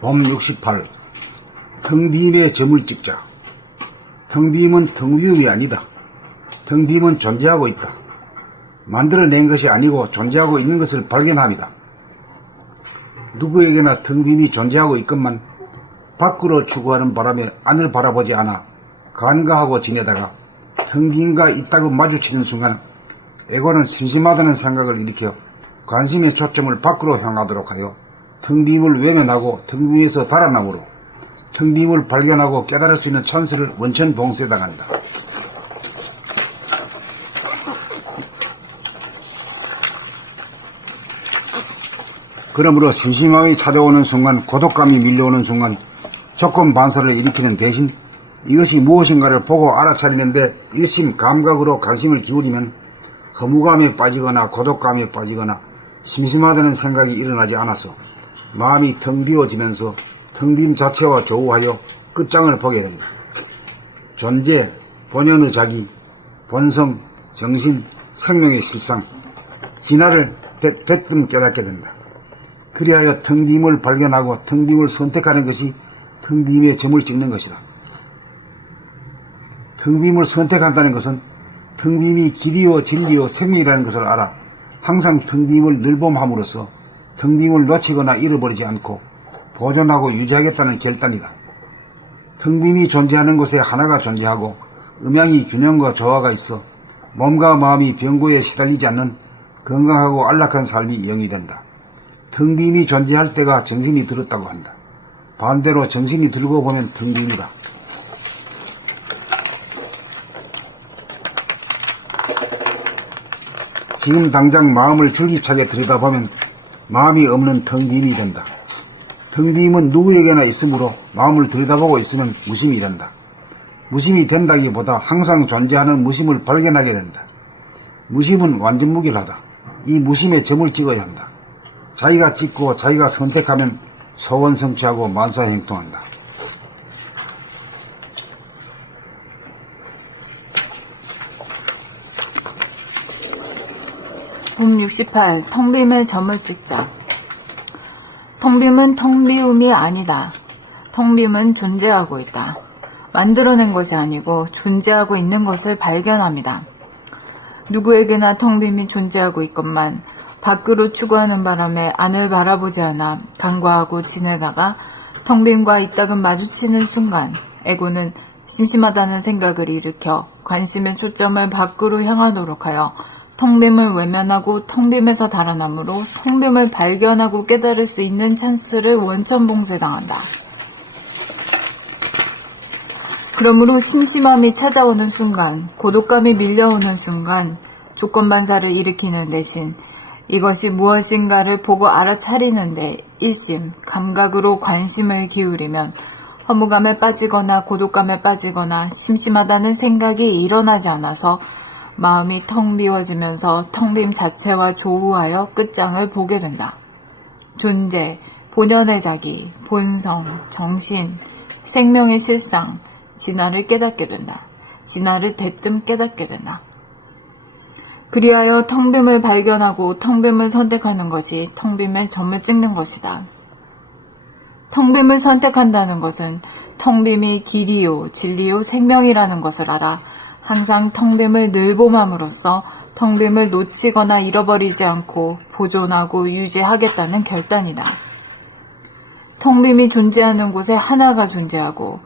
봄 68. 텅빔의 점을 찍자. 텅빔은 텅비움이 아니다. 텅빔은 존재하고 있다. 만들어낸 것이 아니고 존재하고 있는 것을 발견합니다. 누구에게나 텅빔이 존재하고 있건만 밖으로 추구하는 바람에 안을 바라보지 않아 간과하고 지내다가 텅빔과 이따금 마주치는 순간 에고는 심심하다는 생각을 일으켜 관심의 초점을 밖으로 향하도록 하여 텅빔을 외면하고 텅빔에서 달아나므로 텅빔을 발견하고 깨달을 수 있는 찬스를 원천 봉쇄당한다. 그러므로 심심함이 찾아오는 순간, 고독감이 밀려오는 순간 조건 반사를 일으키는 대신 이것이 무엇인가를 보고 알아차리는데 일심 감각으로 관심을 기울이면 허무감에 빠지거나 고독감에 빠지거나 심심하다는 생각이 일어나지 않아서 마음이 텅 비어지면서 텅빔 자체와 조우하여 끝장을 보게 된다. 존재, 본연의 자기, 본성, 정신, 생명의 실상, 진화를 대뜸 깨닫게 된다. 그리하여 텅빔을 발견하고 텅빔을 선택하는 것이 텅빔의 점을 찍는 것이다. 텅빔을 선택한다는 것은 텅빔이 길이요 진리요 생명이라는 것을 알아 항상 텅빔을 늘봄함으로써 텅빔을 놓치거나 잃어버리지 않고 보존하고 유지하겠다는 결단이다. 텅빔이 존재하는 곳에 하나가 존재하고 음양이 균형과 조화가 있어 몸과 마음이 병고에 시달리지 않는 건강하고 안락한 삶이 영위된다. 텅빔이 존재할 때가 정신이 들었다고 한다. 반대로 정신이 들고 보면 텅빔이다. 지금 당장 마음을 줄기차게 들여다보면 마음이 없는 텅빔이 된다. 텅빔은 누구에게나 있으므로 마음을 들여다보고 있으면 무심이 된다. 무심이 된다기보다 항상 존재하는 무심을 발견하게 된다. 무심은 완전 무결하다. 이 무심에 점을 찍어야 한다. 자기가 찍고 자기가 선택하면 소원 성취하고 만사행통한다. 봄 68. 텅빔의 점을 찍자. 텅빔은 텅비움이 아니다. 텅빔은 존재하고 있다. 만들어낸 것이 아니고 존재하고 있는 것을 발견합니다. 누구에게나 텅빔이 존재하고 있건만 밖으로 추구하는 바람에 안을 바라보지 않아 간과하고 지내다가 텅빔과 이따금 마주치는 순간 에고는 심심하다는 생각을 일으켜 관심의 초점을 밖으로 향하도록 하여 텅빔을 외면하고 텅빔에서 달아나므로 텅빔을 발견하고 깨달을 수 있는 찬스를 원천 봉쇄당한다. 그러므로 심심함이 찾아오는 순간, 고독감이 밀려오는 순간 조건반사를 일으키는 대신 이것이 무엇인가를 보고 알아차리는데 일심, 감각으로 관심을 기울이면 허무감에 빠지거나 고독감에 빠지거나 심심하다는 생각이 일어나지 않아서 마음이 텅 비워지면서 텅빔 자체와 조우하여 끝장을 보게 된다. 존재, 본연의 자기, 본성, 정신, 생명의 실상, 진화를 깨닫게 된다. 진화를 대뜸 깨닫게 된다. 그리하여 텅빔을 발견하고 텅빔을 선택하는 것이 텅빔의 점을 찍는 것이다. 텅빔을 선택한다는 것은 텅빔이 길이요, 진리요, 생명이라는 것을 알아 항상 텅빔을 늘봄함으로써 텅빔을 놓치거나 잃어버리지 않고 보존하고 유지하겠다는 결단이다. 텅빔이 존재하는 곳에 하나가 존재하고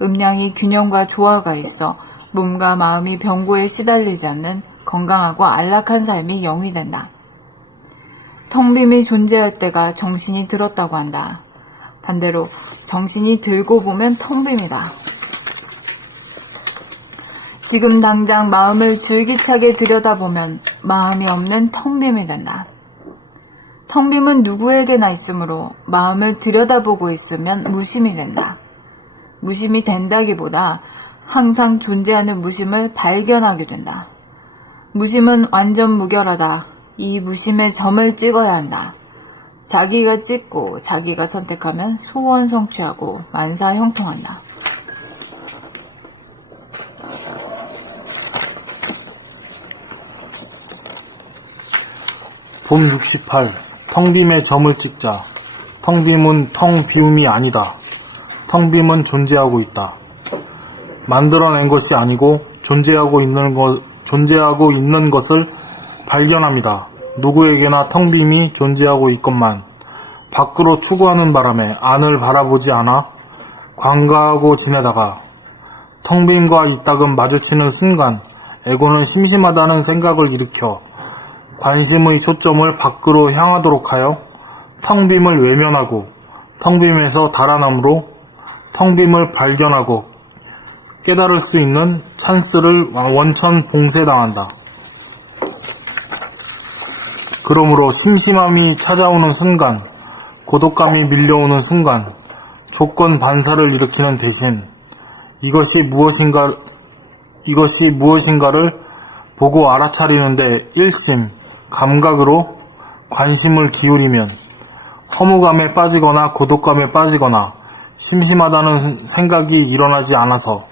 음양이 균형과 조화가 있어 몸과 마음이 병고에 시달리지 않는 건강하고 안락한 삶이 영위된다. 텅빔이 존재할 때가 정신이 들었다고 한다. 반대로 정신이 들고 보면 텅빔이다. 지금 당장 마음을 줄기차게 들여다보면 마음이 없는 텅빔이 된다. 텅빔은 누구에게나 있으므로 마음을 들여다보고 있으면 무심이 된다. 무심이 된다기보다 항상 존재하는 무심을 발견하게 된다. 무심은 완전 무결하다. 이 무심의 점을 찍어야 한다. 자기가 찍고 자기가 선택하면 소원 성취하고 만사 형통한다. 봄 68. 텅빔의 점을 찍자. 텅 빔은 텅 비움이 아니다. 텅 빔은 존재하고 있다. 만들어낸 것이 아니고 존재하고 있는 것을 발견합니다. 누구에게나 텅 빔이 존재하고 있건만 밖으로 추구하는 바람에 안을 바라보지 않아 관가하고 지내다가 텅 빔과 이따금 마주치는 순간 에고는 심심하다는 생각을 일으켜 관심의 초점을 밖으로 향하도록 하여 텅 빔을 외면하고 텅 빔에서 달아남으로 텅 빔을 발견하고 깨달을 수 있는 찬스를 원천 봉쇄당한다. 그러므로 심심함이 찾아오는 순간, 고독감이 밀려오는 순간, 조건 반사를 일으키는 대신 이것이 무엇인가를 보고 알아차리는데 일심, 감각으로 관심을 기울이면 허무감에 빠지거나 고독감에 빠지거나 심심하다는 생각이 일어나지 않아서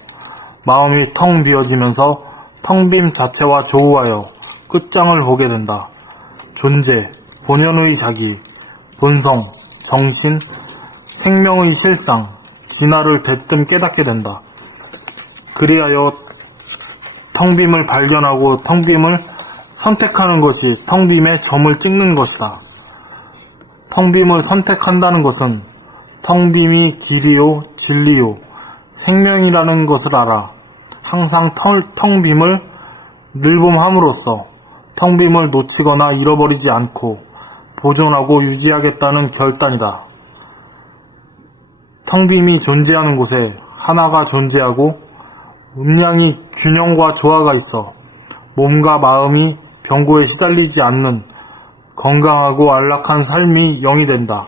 마음이 텅 비어지면서 텅 빔 자체와 조우하여 끝장을 보게 된다. 존재, 본연의 자기, 본성, 정신, 생명의 실상, 진화를 대뜸 깨닫게 된다. 그리하여 텅 빔을 발견하고 텅 빔을 선택하는 것이 텅 빔의 점을 찍는 것이다. 텅 빔을 선택한다는 것은 텅 빔이 길이요, 진리요, 생명이라는 것을 알아 항상 텅 빔을 늘봄함으로써 텅 빔을 놓치거나 잃어버리지 않고 보존하고 유지하겠다는 결단이다. 텅 빔이 존재하는 곳에 하나가 존재하고 음양이 균형과 조화가 있어 몸과 마음이 병고에 시달리지 않는 건강하고 안락한 삶이 영이 된다.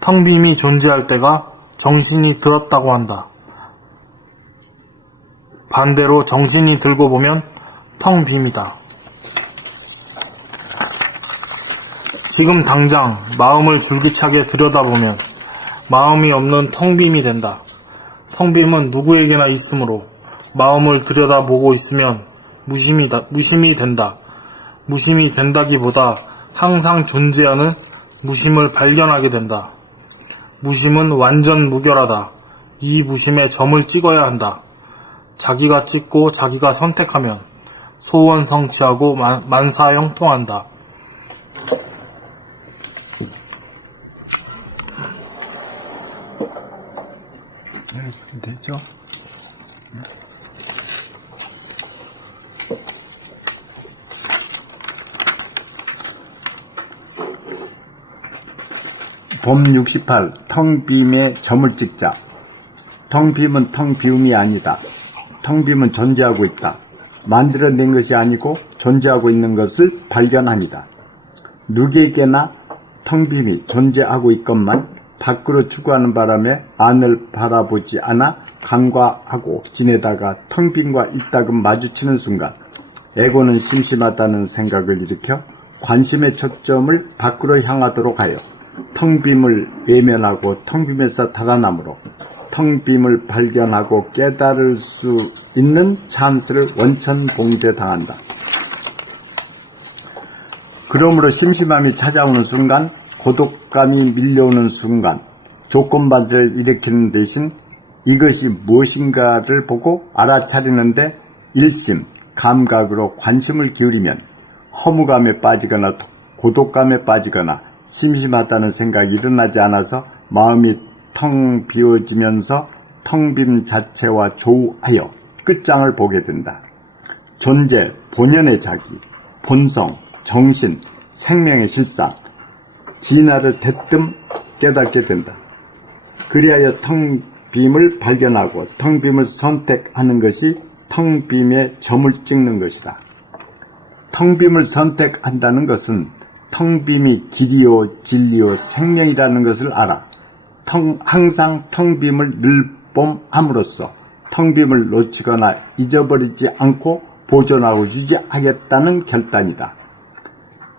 텅 빔이 존재할 때가 정신이 들었다고 한다. 반대로 정신이 들고 보면 텅 빔이다. 지금 당장 마음을 줄기차게 들여다보면 마음이 없는 텅 빔이 된다. 텅 빔은 누구에게나 있으므로 마음을 들여다보고 있으면 무심이 된다. 무심이 된다기보다 항상 존재하는 무심을 발견하게 된다. 무심은 완전 무결하다. 이 무심에 점을 찍어야 한다. 자기가 찍고 자기가 선택하면 소원 성취하고 만사형통한다. 됐죠? 봄 68. 텅 빔에 점을 찍자. 텅 빔은 텅 비움이 아니다. 텅 빔은 존재하고 있다. 만들어낸 것이 아니고 존재하고 있는 것을 발견합니다. 누구에게나 텅 빔이 존재하고 있건만 밖으로 추구하는 바람에 안을 바라보지 않아 간과하고 지내다가 텅 빔과 이따금 마주치는 순간 에고는 심심하다는 생각을 일으켜 관심의 초점을 밖으로 향하도록 하여 텅 빔을 외면하고 텅 빔에서 달아남으로 텅 빔을 발견하고 깨달을 수 있는 찬스를 원천 봉쇄당한다. 그러므로 심심함이 찾아오는 순간, 고독감이 밀려오는 순간 조건반사를 일으키는 대신 이것이 무엇인가를 보고 알아차리는데 일심, 감각으로 관심을 기울이면 허무감에 빠지거나 고독감에 빠지거나 심심하다는 생각이 일어나지 않아서 마음이 텅 비워지면서 텅 빔 자체와 조우하여 끝장을 보게 된다. 존재, 본연의 자기, 본성, 정신, 생명의 실상, 진화를 대뜸 깨닫게 된다. 그리하여 텅 빔을 발견하고 텅 빔을 선택하는 것이 텅 빔에 점을 찍는 것이다. 텅 빔을 선택한다는 것은 텅 빔이 길이요, 진리요, 생명이라는 것을 알아 항상 텅 빔을 늘봄함으로써 텅 빔을 놓치거나 잊어버리지 않고 보존하고 유지하겠다는 결단이다.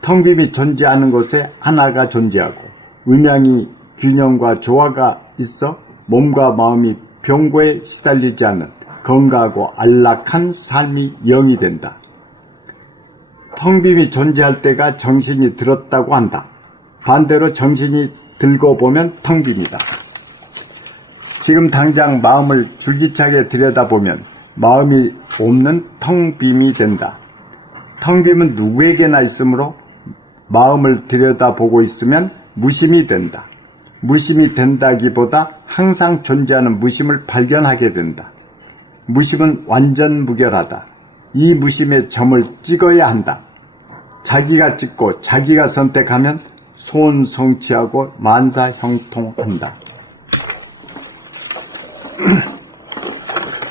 텅 빔이 존재하는 곳에 하나가 존재하고 음양이 균형과 조화가 있어 몸과 마음이 병고에 시달리지 않는 건강하고 안락한 삶이 영이 된다. 텅 빔이 존재할 때가 정신이 들었다고 한다. 반대로 정신이 들고 보면 텅 빕니다. 지금 당장 마음을 줄기차게 들여다보면 마음이 없는 텅 빔이 된다. 텅 빔은 누구에게나 있으므로 마음을 들여다보고 있으면 무심이 된다. 무심이 된다기보다 항상 존재하는 무심을 발견하게 된다. 무심은 완전 무결하다. 이 무심의 점을 찍어야 한다. 자기가 찍고 자기가 선택하면 소원 성취하고 만사 형통한다.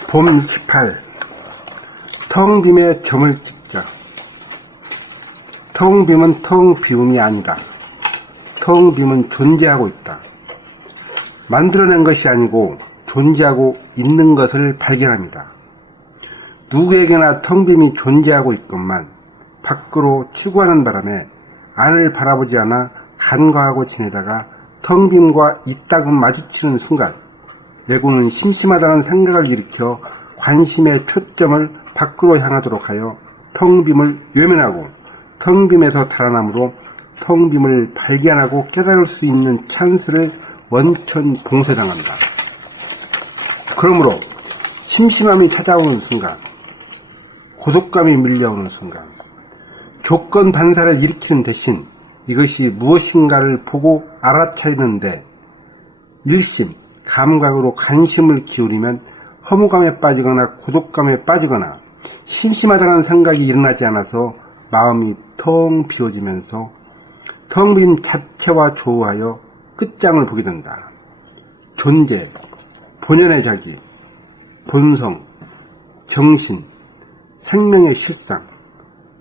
봄 18. 텅 빔의 점을 찍자. 텅 빔은 텅 비움이 아니다. 텅 빔은 존재하고 있다. 만들어낸 것이 아니고 존재하고 있는 것을 발견합니다. 누구에게나 텅 빔이 존재하고 있건만 밖으로 추구하는 바람에 안을 바라보지 않아 간과하고 지내다가 텅 빔과 이따금 마주치는 순간 내고는 심심하다는 생각을 일으켜 관심의 초점을 밖으로 향하도록 하여 텅 빔을 외면하고 텅 빔에서 달아남으로 텅 빔을 발견하고 깨달을 수 있는 찬스를 원천 봉쇄당한다. 그러므로 심심함이 찾아오는 순간, 고독감이 밀려오는 순간, 조건 반사를 일으키는 대신 이것이 무엇인가를 보고 알아차리는데 일심, 감각으로 관심을 기울이면 허무감에 빠지거나 고독감에 빠지거나 심심하다는 생각이 일어나지 않아서 마음이 텅 비워지면서 텅 빈 자체와 조우하여 끝장을 보게 된다. 존재, 본연의 자기, 본성, 정신, 생명의 실상,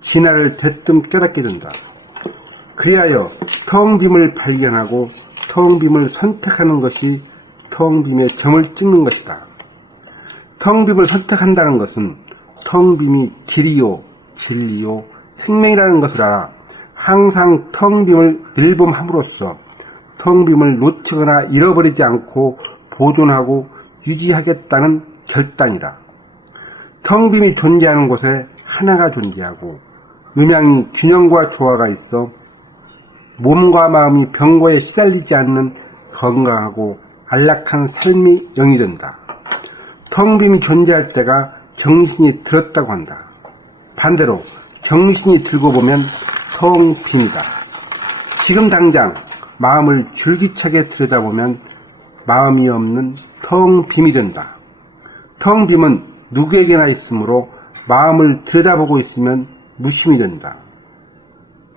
진화를 대뜸 깨닫게 된다. 그리하여 텅 빔을 발견하고 텅 빔을 선택하는 것이 텅 빔의 점을 찍는 것이다. 텅 빔을 선택한다는 것은 텅 빔이 길이요, 진리요, 생명이라는 것을 알아 항상 텅 빔을 늘봄함으로써 텅 빔을 놓치거나 잃어버리지 않고 보존하고 유지하겠다는 결단이다. 텅 빔이 존재하는 곳에 하나가 존재하고 음양이 균형과 조화가 있어 몸과 마음이 병고에 시달리지 않는 건강하고 안락한 삶이 영위된다. 텅 빔이 존재할 때가 정신이 들었다고 한다. 반대로 정신이 들고 보면 텅 빔이다. 지금 당장 마음을 줄기차게 들여다보면 마음이 없는 텅 빔이 된다. 텅 빔은 누구에게나 있으므로 마음을 들여다보고 있으면 무심이 된다.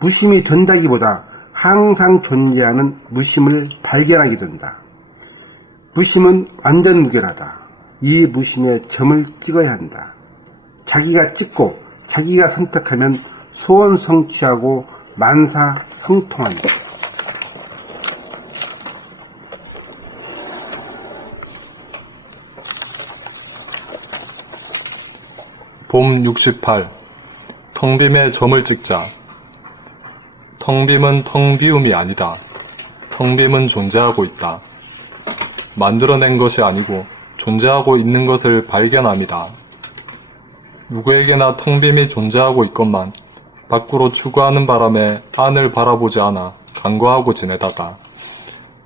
무심이 된다기보다 항상 존재하는 무심을 발견하게 된다. 무심은 완전 무결하다. 이 무심의 점을 찍어야 한다. 자기가 찍고 자기가 선택하면 소원 성취하고 만사 형통한다. 봄 68. 텅 빔의 점을 찍자. 텅 빔은 텅 비움이 아니다. 텅 빔은 존재하고 있다. 만들어낸 것이 아니고 존재하고 있는 것을 발견합니다. 누구에게나 텅 빔이 존재하고 있건만 밖으로 추구하는 바람에 안을 바라보지 않아 간과하고 지내다가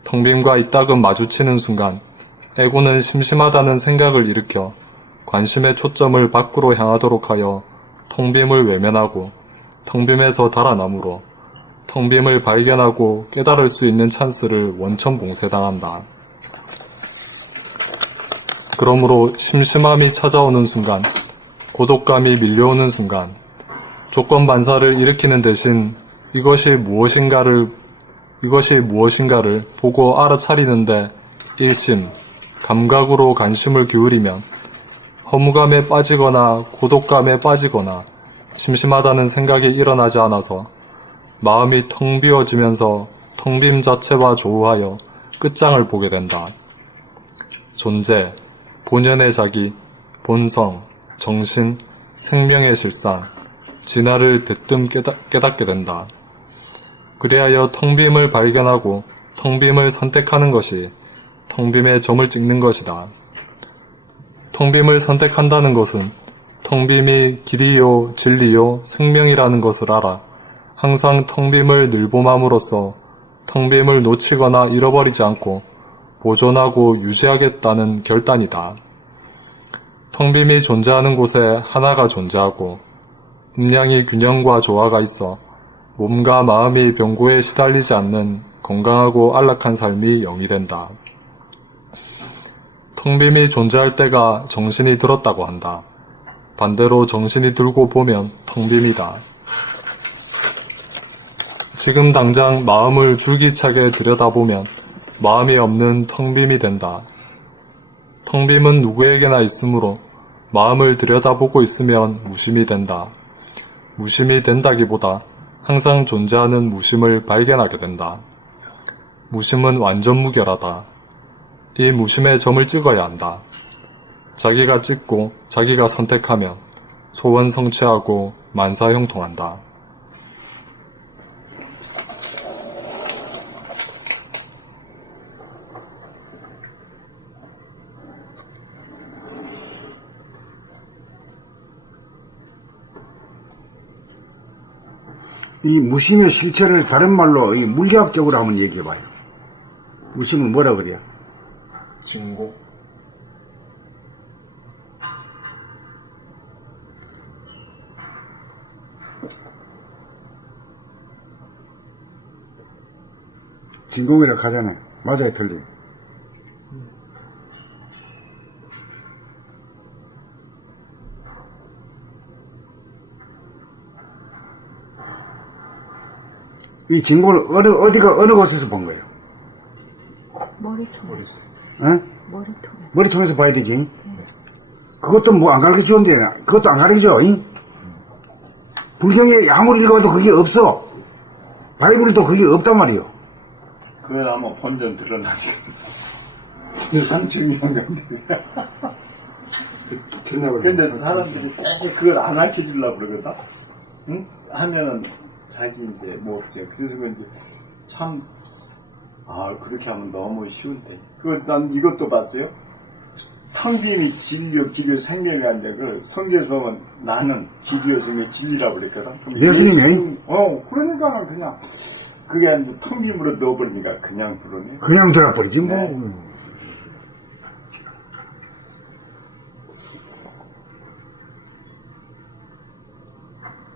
텅 빔과 이따금 마주치는 순간 애고는 심심하다는 생각을 일으켜 관심의 초점을 밖으로 향하도록 하여 텅 빔을 외면하고 텅 빔에서 달아나므로 텅 빔을 발견하고 깨달을 수 있는 찬스를 원천 봉쇄당한다. 그러므로 심심함이 찾아오는 순간, 고독감이 밀려오는 순간, 조건 반사를 일으키는 대신 이것이 무엇인가를 보고 알아차리는데 일심, 감각으로 관심을 기울이면 허무감에 빠지거나 고독감에 빠지거나 심심하다는 생각이 일어나지 않아서 마음이 텅 비워지면서 텅 빔 자체와 조우하여 끝장을 보게 된다. 존재, 본연의 자기, 본성, 정신, 생명의 실상, 진화를 대뜸 깨닫게 된다. 그리하여 텅 빔을 발견하고 텅 빔을 선택하는 것이 텅 빔의 점을 찍는 것이다. 텅 빔을 선택한다는 것은 텅 빔이 길이요, 진리요, 생명이라는 것을 알아 항상 텅 빔을 늘봄함으로써 텅 빔을 놓치거나 잃어버리지 않고 보존하고 유지하겠다는 결단이다. 텅 빔이 존재하는 곳에 하나가 존재하고 음양이 균형과 조화가 있어 몸과 마음이 병고에 시달리지 않는 건강하고 안락한 삶이 영위된다. 텅 빔이 존재할 때가 정신이 들었다고 한다. 반대로 정신이 들고 보면 텅 빔이다. 지금 당장 마음을 줄기차게 들여다보면 마음이 없는 텅 빔이 된다. 텅 빔은 누구에게나 있으므로 마음을 들여다보고 있으면 무심이 된다. 무심이 된다기보다 항상 존재하는 무심을 발견하게 된다. 무심은 완전 무결하다. 이 무심의 점을 찍어야 한다. 자기가 찍고 자기가 선택하면 소원 성취하고 만사형통한다. 이 무심의 실체를 다른 말로 이 물리학적으로 한번 얘기해봐요. 무심은 뭐라 그래요? 진고. 진공이라고 하잖아요. 맞아요, 틀려요. 이 진공을 어느 곳에서 본 거예요? 머리통. 어? 머리통. 머리통에서 봐야 되지. 그것도 뭐 안 가르쳐 주는데, 그것도 안 가르쳐, 잉? 불경에 아무리 읽어봐도 그게 없어. 바이블도 그게 없단 말이에요. 그건 아마 본전 드러나지. 한 중요한 건데. 근데 사람들이 자꾸 그걸 안 알려주려고 그러거든? 응? 하면은 자기 이제 모르죠. 그래서 그런지 참, 그렇게 하면 너무 쉬운데. 난 이것도 봤어요. 텅 빔이 진리요, 길이요, 생명이 아닌데, 그 성경에서 보면 나는 길이요, 생명, 진리라고 그랬거든. 예수님이? 그러니까는 그냥, 그게 아니고 텅 빔으로 넣어버리니까 그냥 들어오네. 그냥 들어버리지, 뭐. 네.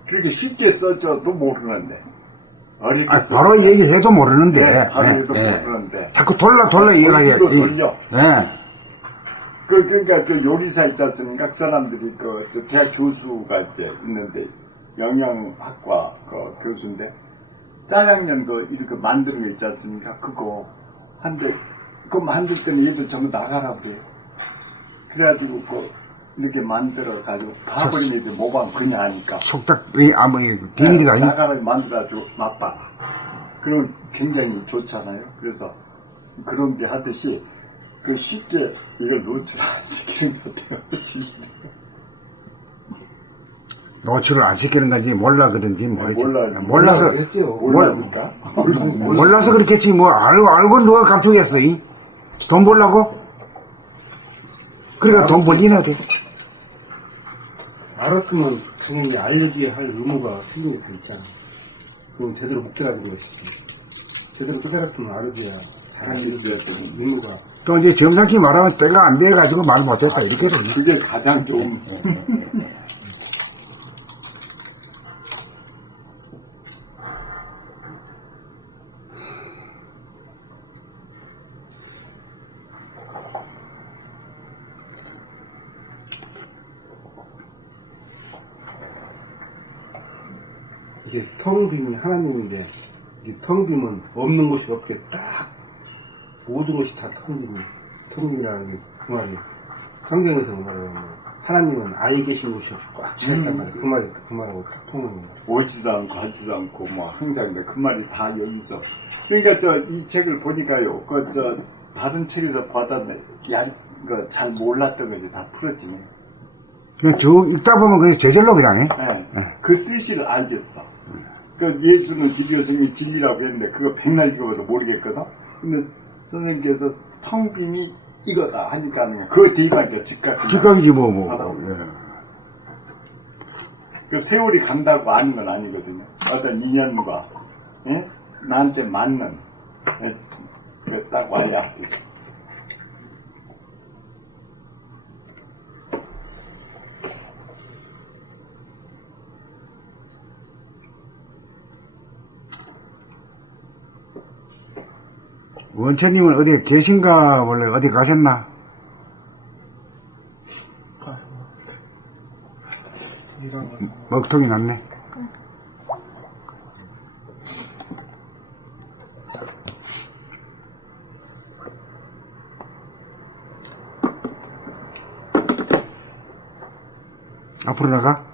그렇게 쉽게 써줘도 모르는데. 어렵게 바로 얘기해도 모르는데. 네, 바로 해도 네. 모르는데. 자꾸 돌려 얘기하게. 돌려. 네. 그러니까 그 요리사 있지 않습니까? 그 사람들이 저 대학 교수가 이제 있는데 영양학과 그 교수인데 짜장면도 이렇게 만드는 거 있지 않습니까? 그거 한데 그거 만들 때는 얘들 전부 나가라 그래요. 그래가지고 이렇게 만들어 가지고 봐버리면 이제 모방 그냥 하니까 속닥이 비밀이가 아니. 나가라 만들어가지고 맛봐. 그러면 굉장히 좋잖아요. 그래서 그런 데 하듯이 그 쉽게 이걸 노출 안 시키는 것 같아요. 노출을 안 시키는 건지 몰라 그런지 몰라서 몰라니까. 몰라서 그렇겠지 뭐 알고 누가 감추겠어. 돈 벌라고? 그러니까 돈 벌리나 돼. 알았으면 당연히 알려줘야 할 의무가 생기게 돼 있잖아. 그럼 제대로 못 깨달은 것이지. 제대로 깨달았으면 알아줘야 잘하는 의무가. 또 이제 정상히 말하면 때가 안 돼가지고 말 못했어. 이렇게 되네. 그게 가장 좀. 이게 텅 빔이 하나님인데, 이 텅 빔은 없는 것이 없게 딱, 모든 것이 다 텅 빔이라는 게 그 말이에요. 성경에서 말하면, 하나님은 아예 계신 곳이 없이 꽉 차있단 말이에요. 그 말하고 딱 통하는 거예요. 오지도 않고 하지도 않고 뭐 항상 그 말이 다 여기서. 그러니까 이 책을 보니까요. 받은 책에서 받았네. 잘 몰랐던 거지 다 풀어지네. 그냥 쭉 읽다 보면 그게 저절로 그냥 해. 네. 그 뜻을 알겠어. 그 예수는 길이요 생명이 진리라고 했는데 그거 백날 읽어봐도 모르겠거든. 근데 선생님께서 텅 빔이 이거다 하니까 그거 대입하니까 즉각이지 뭐. 그 세월이 간다고 아니면 아니거든요. 어떤 인연과 나한테 맞는 딱 와야. 원천님은 어디 계신가? 원래 어디 가셨나? 먹통이 났네. 앞으로 나가?